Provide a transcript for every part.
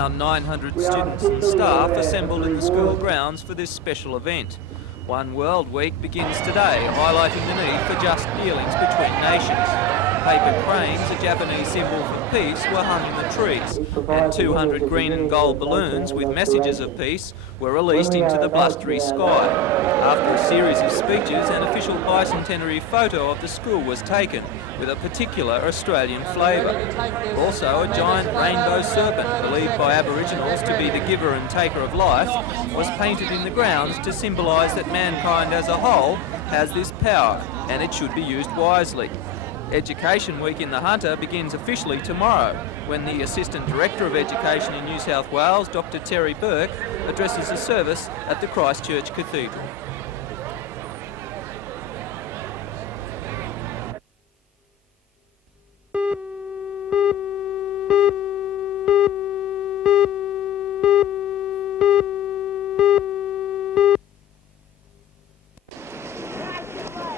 Around 900 students and staff assembled in the school grounds for this special event. One World Week begins today, highlighting the need for just dealings between nations. Paper cranes, a Japanese symbol for peace, were hung in the trees, and 200 green and gold balloons with messages of peace were released into the blustery sky. After a series of speeches, an official bicentenary photo of the school was taken, with a particular Australian flavour. Also, a giant rainbow serpent, believed by Aboriginals to be the giver and taker of life, was painted in the grounds to symbolise that mankind as a whole has this power, and it should be used wisely. Education Week in the Hunter begins officially tomorrow, when the Assistant Director of Education in New South Wales, Dr. Terry Burke, addresses a service at the Christchurch Cathedral.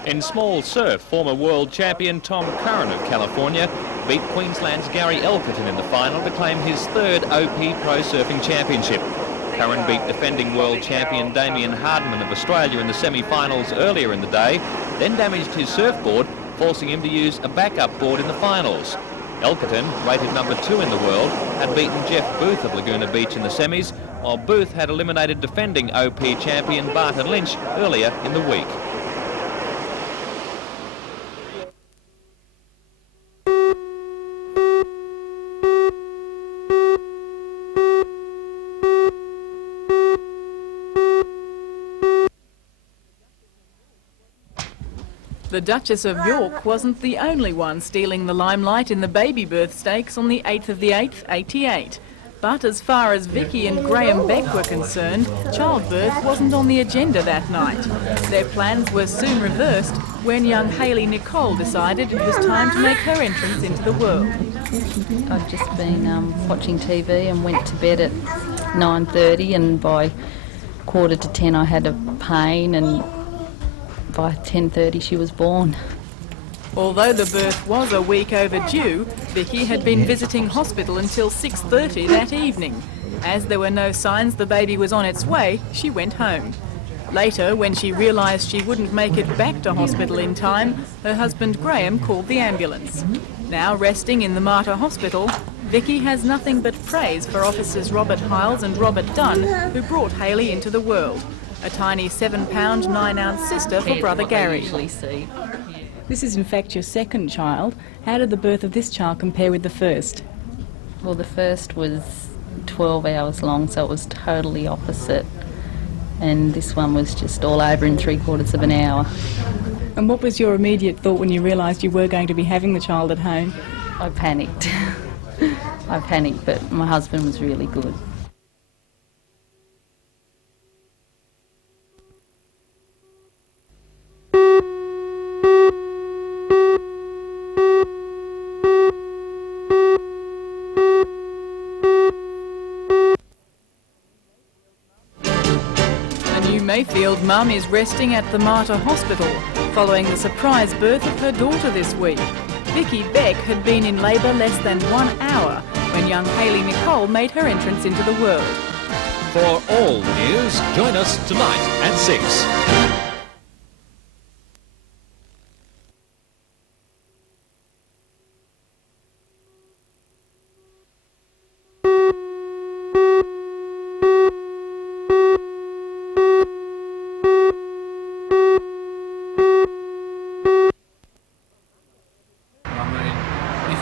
In small surf, former world champion Tom Curran of California beat Queensland's Gary Elkerton in the final to claim his third OP Pro Surfing Championship. Curran beat defending world champion Damien Hardman of Australia in the semi-finals earlier in the day, then damaged his surfboard, forcing him to use a backup board in the finals. Elkerton, rated number 2 in the world, had beaten Jeff Booth of Laguna Beach in the semis, while Booth had eliminated defending OP champion Barton Lynch earlier in the week. The Duchess of York wasn't the only one stealing the limelight in the baby birth stakes on the 8th of the 8th, 88. But as far as Vicky and Graham Beck were concerned, childbirth wasn't on the agenda that night. Their plans were soon reversed when young Hayley Nicole decided it was time to make her entrance into the world. I'd just been watching TV and went to bed at 9:30, and by 9:45 I had a pain, and by 10:30 she was born. Although the birth was a week overdue, Vicky had been visiting hospital until 6:30 that evening. As there were no signs the baby was on its way, she went home. Later, when she realised she wouldn't make it back to hospital in time, her husband Graham called the ambulance. Now resting in the Mater Hospital, Vicky has nothing but praise for officers Robert Hiles and Robert Dunn, who brought Hayley into the world. A tiny 7-pound, 9-ounce sister for brother Gary. This is in fact your second child. How did the birth of this child compare with the first? Well, the first was 12 hours long, so it was totally opposite. And this one was just all over in 3/4 of an hour. And what was your immediate thought when you realised you were going to be having the child at home? I panicked. I panicked, but my husband was really good. Mayfield mum is resting at the Mater Hospital following the surprise birth of her daughter this week. Vicky Beck had been in labour less than 1 hour when young Hayley Nicole made her entrance into the world. For all the news, join us tonight at 6.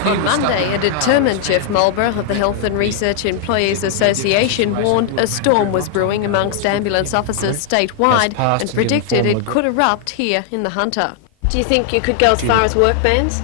On Monday, a determined Jeff Mulborough of the Health and Research Employees Association warned a storm was brewing amongst ambulance officers statewide and predicted it could erupt here in the Hunter. Do you think you could go as far as work bans?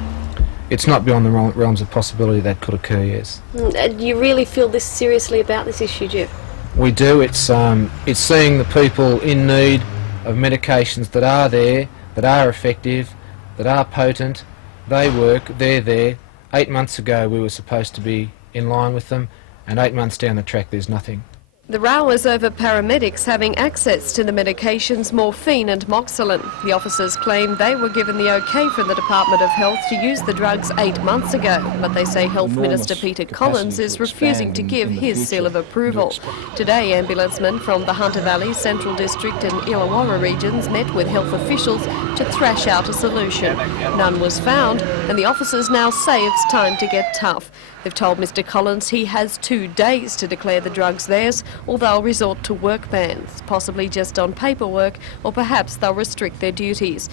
It's not beyond the realms of possibility that could occur, yes. Do you really feel this seriously about this issue, Jeff? We do. It's seeing the people in need of medications that are there, that are effective, that are potent. They work, they're there. 8 months ago we were supposed to be in line with them, and 8 months down the track there's nothing. The row is over paramedics having access to the medications morphine and moxilin. The officers claim they were given the okay from the Department of Health to use the drugs 8 months ago, but they say Health Minister Peter Collins is refusing to give his seal of approval. Today, ambulancemen from the Hunter Valley, Central District and Illawarra regions met with health officials to thrash out a solution. None was found, and the officers now say it's time to get tough. They've told Mr Collins he has 2 days to declare the drugs theirs, or they'll resort to work bans, possibly just on paperwork, or perhaps they'll restrict their duties.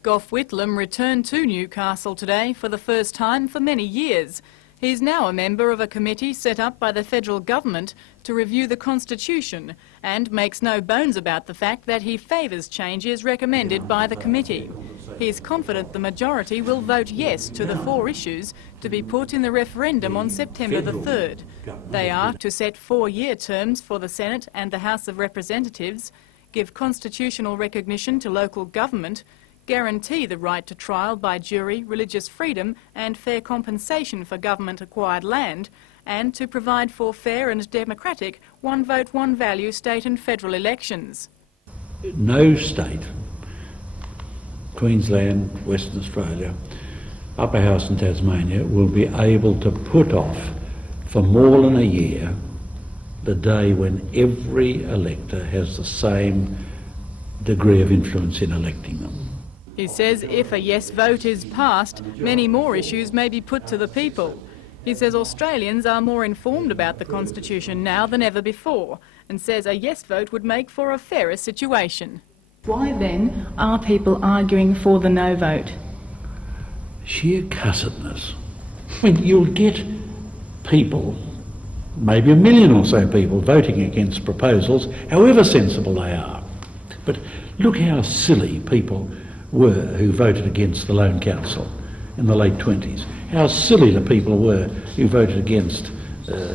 Gough Whitlam returned to Newcastle today for the first time for many years. He's now a member of a committee set up by the federal government to review the Constitution and makes no bones about the fact that he favours changes recommended by the committee. He's confident the majority will vote yes to the 4 issues to be put in the referendum on September the 3rd. They are to set 4-year terms for the Senate and the House of Representatives, give constitutional recognition to local government, guarantee the right to trial by jury, religious freedom and fair compensation for government-acquired land, and to provide for fair and democratic one vote, one value state and federal elections. No state, Queensland, Western Australia, Upper House and Tasmania, will be able to put off for more than a year the day when every elector has the same degree of influence in electing them. He says if a yes vote is passed, many more issues may be put to the people. He says Australians are more informed about the Constitution now than ever before, and says a yes vote would make for a fairer situation. Why then are people arguing for the no vote? Sheer cussedness. I mean, you'll get people, maybe 1 million or so people, voting against proposals, however sensible they are. But look how silly people were who voted against the Loan Council in the late 20s. How silly the people were who voted against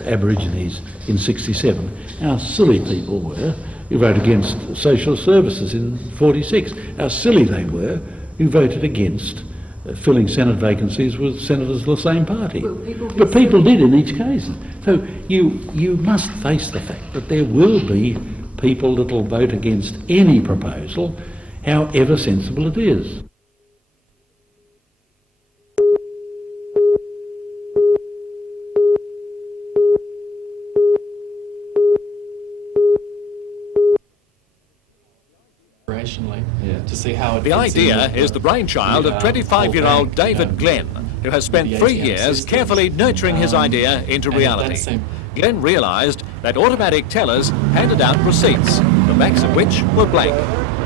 Aborigines in 67. How silly people were who voted against social services in 46. How silly they were who voted against filling Senate vacancies with senators of the same party. But people did in each case. So you must face the fact that there will be people that will vote against any proposal, however sensible it is. To see how the idea is the brainchild of 25-year-old David Glenn, who has spent 3 years carefully nurturing his idea into reality. Glenn realised that automatic tellers handed out receipts, the backs of which were blank.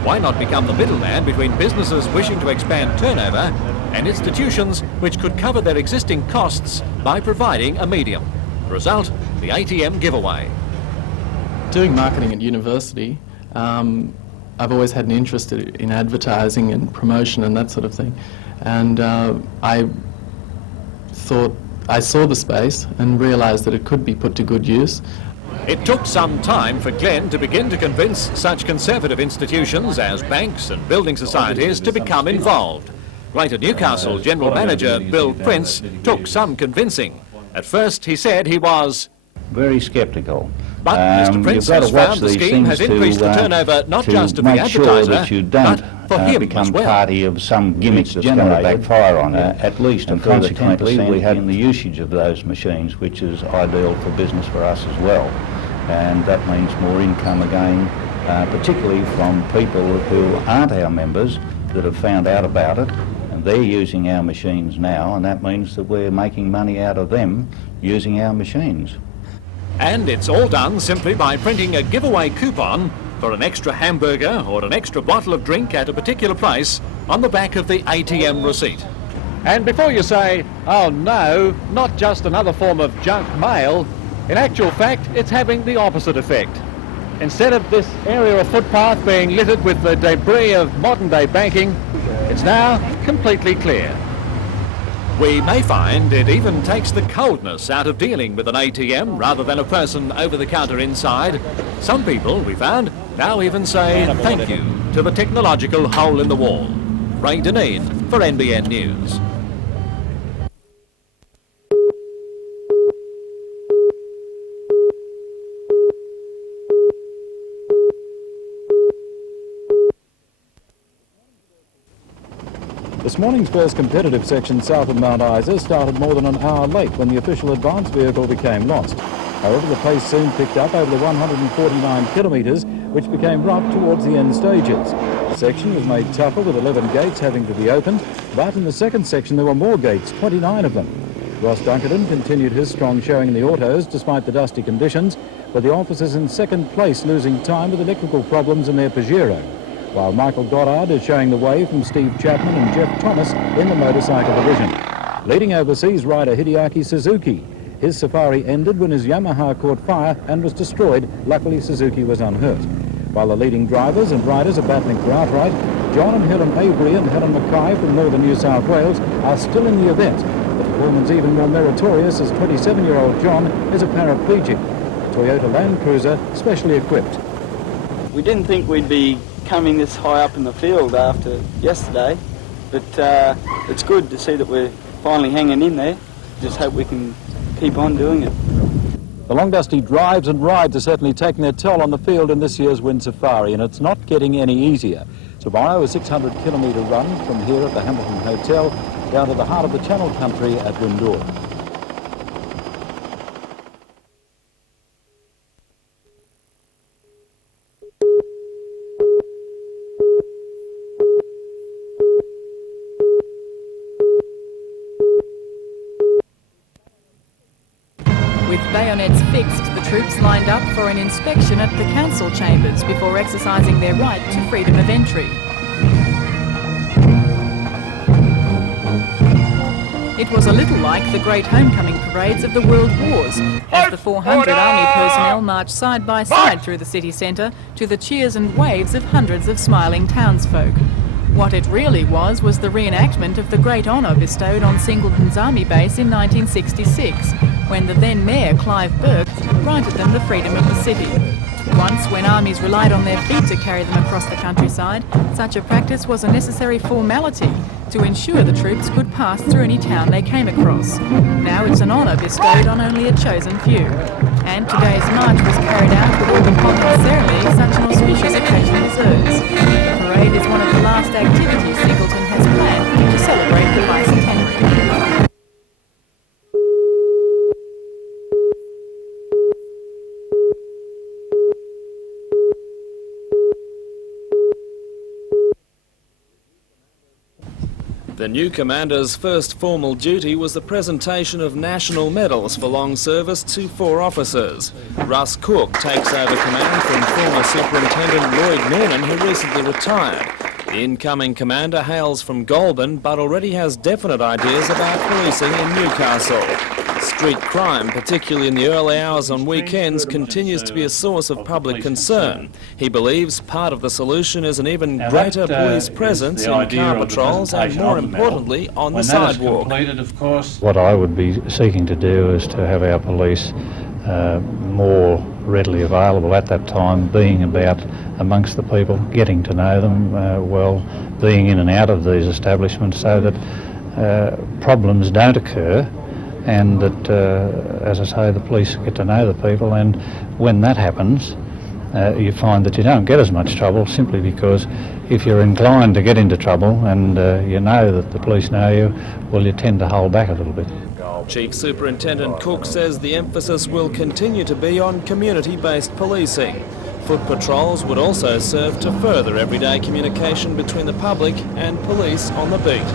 Why not become the middleman between businesses wishing to expand turnover and institutions which could cover their existing costs by providing a medium? The result, the ATM giveaway. Doing marketing at university, I've always had an interest in advertising and promotion and that sort of thing. And I saw the space and realised that it could be put to good use. It took some time for Glenn to begin to convince such conservative institutions as banks and building societies to become involved. Greater Newcastle General Manager Bill Prince took some convincing. At first he said he was very sceptical. But Mr Prince has found the scheme has increased the turnover not just of the advertiser, but for him become as well. Party of some gimmicks that's going to backfire on you. At least, and consequently we have the usage of those machines, which is ideal for business for us as well. And that means more income again, particularly from people who aren't our members that have found out about it, and they're using our machines now, and that means that we're making money out of them using our machines. And it's all done simply by printing a giveaway coupon for an extra hamburger or an extra bottle of drink at a particular price on the back of the ATM receipt. And before you say, oh no, not just another form of junk mail, in actual fact, it's having the opposite effect. Instead of this area of footpath being littered with the debris of modern-day banking, it's now completely clear. We may find it even takes the coldness out of dealing with an ATM rather than a person over the counter inside. Some people, we found, now even say thank you to the technological hole in the wall. Ray Deneen for NBN News. This morning's first competitive section south of Mount Isa started more than an hour late when the official advance vehicle became lost. However, the pace soon picked up over the 149 kilometres, which became rough towards the end stages. The section was made tougher with 11 gates having to be opened, but in the second section there were more gates, 29 of them. Ross Dunkerton continued his strong showing in the autos despite the dusty conditions, with the officers in second place losing time with electrical problems in their Pajero, while Michael Goddard is showing the way from Steve Chapman and Jeff Thomas in the motorcycle division. Leading overseas rider Hideaki Suzuki. His safari ended when his Yamaha caught fire and was destroyed. Luckily, Suzuki was unhurt. While the leading drivers and riders are battling for outright, John and Helen Avery and Helen Mackay from northern New South Wales are still in the event. The performance even more meritorious as 27-year-old John is a paraplegic. A Toyota Land Cruiser, specially equipped. We didn't think we'd be coming this high up in the field after yesterday, but it's good to see that we're finally hanging in there. Just hope we can keep on doing it. The long dusty drives and rides are certainly taking their toll on the field in this year's Wind Safari, and it's not getting any easier. Tomorrow, a 600-kilometre run from here at the Hamilton Hotel down to the heart of the Channel Country at Windor. With bayonets fixed, the troops lined up for an inspection at the council chambers before exercising their right to freedom of entry. It was a little like the great homecoming parades of the World Wars, as the 400 army personnel marched side by side through the city centre to the cheers and waves of hundreds of smiling townsfolk. What it really was the reenactment of the great honour bestowed on Singleton's Army Base in 1966, when the then Mayor, Clive Burke, granted them the freedom of the city. Once, when armies relied on their feet to carry them across the countryside, such a practice was a necessary formality to ensure the troops could pass through any town they came across. Now it's an honour bestowed on only a chosen few. And today's march was carried out with all the pomp and ceremony such an auspicious occasion deserves. The parade is one of the last activities Singleton has planned to celebrate the bicentenary. The new commander's first formal duty was the presentation of national medals for long service to 4 officers. Russ Cook takes over command from former Superintendent Lloyd Noonan, who recently retired. The incoming commander hails from Goulburn, but already has definite ideas about policing in Newcastle. Street crime, particularly in the early hours on weekends, continues to be a source of public concern. He believes part of the solution is an even greater police presence in car patrols and, more importantly, on the sidewalk. What I would be seeking to do is to have our police more readily available at that time, being about amongst the people, getting to know them well, being in and out of these establishments so that problems don't occur, and that, as I say, the police get to know the people, and when that happens, you find that you don't get as much trouble, simply because if you're inclined to get into trouble and you know that the police know you, well, you tend to hold back a little bit. Chief Superintendent Cook says the emphasis will continue to be on community-based policing. Foot patrols would also serve to further everyday communication between the public and police on the beat.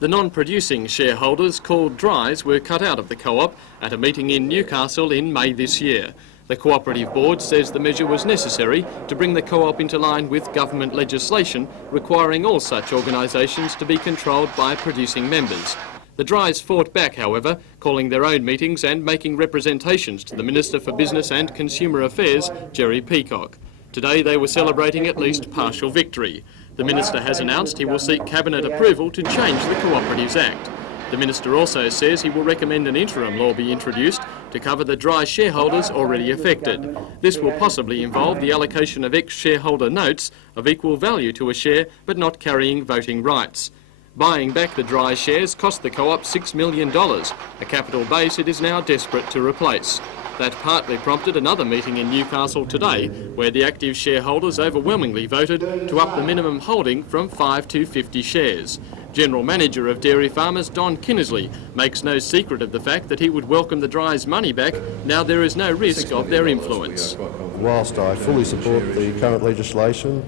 The non-producing shareholders, called Dries, were cut out of the co-op at a meeting in Newcastle in May this year. The cooperative board says the measure was necessary to bring the co-op into line with government legislation requiring all such organisations to be controlled by producing members. The Dries fought back, however, calling their own meetings and making representations to the Minister for Business and Consumer Affairs, Jerry Peacock. Today they were celebrating at least partial victory. The Minister has announced he will seek Cabinet approval to change the Cooperatives Act. The Minister also says he will recommend an interim law be introduced to cover the dry shareholders already affected. This will possibly involve the allocation of ex-shareholder notes of equal value to a share but not carrying voting rights. Buying back the dry shares cost the co-op $6 million, a capital base it is now desperate to replace. That partly prompted another meeting in Newcastle today, where the active shareholders overwhelmingly voted to up the minimum holding from 5 to 50 shares. General Manager of Dairy Farmers Don Kinnersley makes no secret of the fact that he would welcome the Dries money back now there is no risk of their influence. Whilst I fully support the current legislation,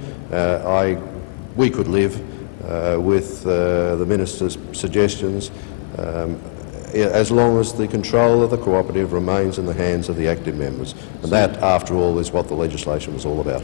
we could live with the Minister's suggestions as long as the control of the cooperative remains in the hands of the active members. And that, after all, is what the legislation was all about.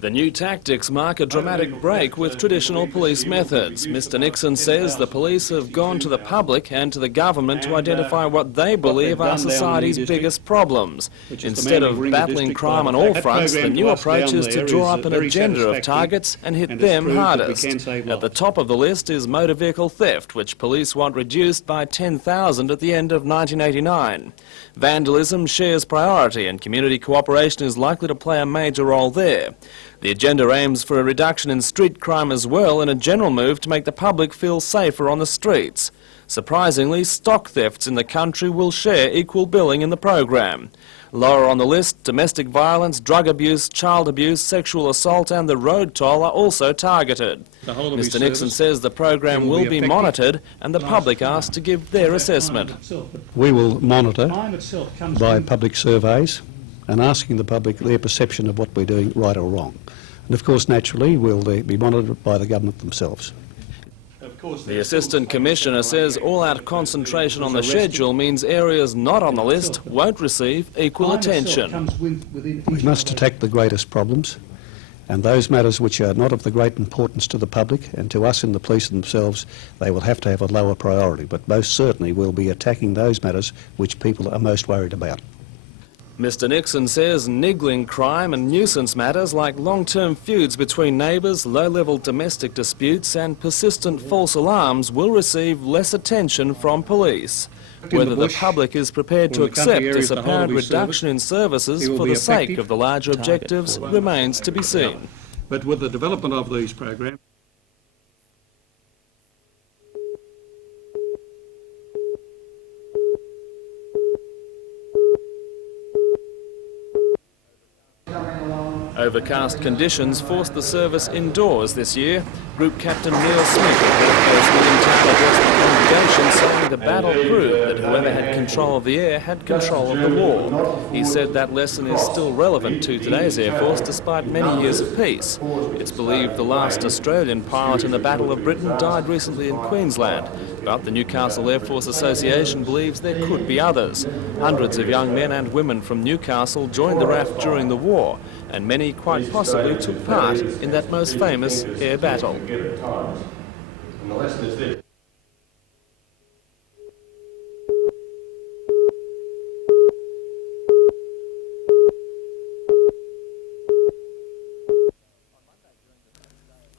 The new tactics mark a dramatic break with traditional police methods. Mr Nixon says the police have gone to the public and to the government to identify what they believe are society's biggest problems. Instead of battling crime on all fronts, the new approach is to draw up an agenda of targets and hit them hardest. At the top of the list is motor vehicle theft, which police want reduced by 10,000 at the end of 1989. Vandalism shares priority and community cooperation is likely to play a major role there. The agenda aims for a reduction in street crime as well, in a general move to make the public feel safer on the streets. Surprisingly, stock thefts in the country will share equal billing in the program. Lower on the list, domestic violence, drug abuse, child abuse, sexual assault and the road toll are also targeted. Mr Nixon says the program will be monitored and the public asked to give their assessment. We will monitor by public surveys and asking the public their perception of what we're doing, right or wrong. And of course, naturally, will they be monitored by the government themselves. The Assistant Commissioner says all-out concentration on the schedule means areas not on the list won't receive equal attention. We must attack the greatest problems, and those matters which are not of the great importance to the public and to us in the police themselves, they will have to have a lower priority. But most certainly we'll be attacking those matters which people are most worried about. Mr Nixon says niggling crime and nuisance matters like long-term feuds between neighbours, low-level domestic disputes and persistent false alarms will receive less attention from police. Whether the public is prepared to accept this apparent reduction in services for the sake of the larger objectives remains to be seen. But with the development of these programs, Overcast conditions forced the service indoors this year. Group Captain Neil Smith of the First William Town addressed the congregation, saying the battle proved that whoever had control of the air had control of the war. He said that lesson is still relevant to today's Air Force despite many years of peace. It's believed the last Australian pilot in the Battle of Britain died recently in Queensland, but the Newcastle Air Force Association believes there could be others. Hundreds of young men and women from Newcastle joined the RAF during the war, and many quite possibly took part in that most famous air battle.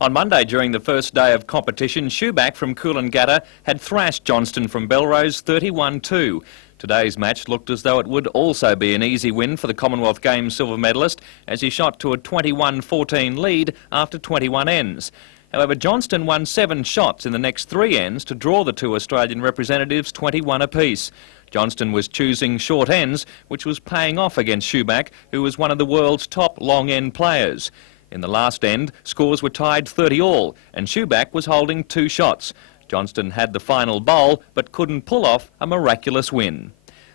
On Monday, during the first day of competition, Shoeback from Coolangatta had thrashed Johnston from Belrose 31-2. Today's match looked as though it would also be an easy win for the Commonwealth Games silver medalist, as he shot to a 21-14 lead after 21 ends. However, Johnston won 7 shots in the next 3 ends to draw the two Australian representatives 21 apiece. Johnston was choosing short ends, which was paying off against Shoeback, who was one of the world's top long end players. In the last end, scores were tied 30-all, and Shoeback was holding 2 shots. Johnston had the final bowl, but couldn't pull off a miraculous win.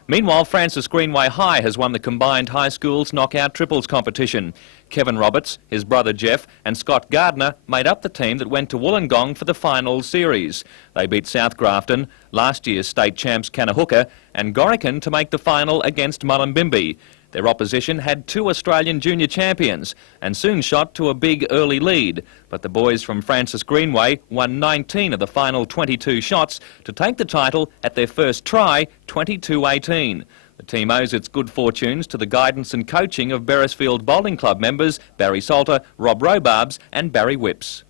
Meanwhile, Francis Greenway High has won the combined high schools knockout triples competition. Kevin Roberts, his brother Jeff and Scott Gardner made up the team that went to Wollongong for the final series. They beat South Grafton, last year's state champs Kanahooka and Gorican to make the final against Mullumbimby. Their opposition had 2 Australian junior champions and soon shot to a big early lead. But the boys from Francis Greenway won 19 of the final 22 shots to take the title at their first try, 22-18. The team owes its good fortunes to the guidance and coaching of Beresfield Bowling Club members Barry Salter, Rob Robarbs and Barry Whips.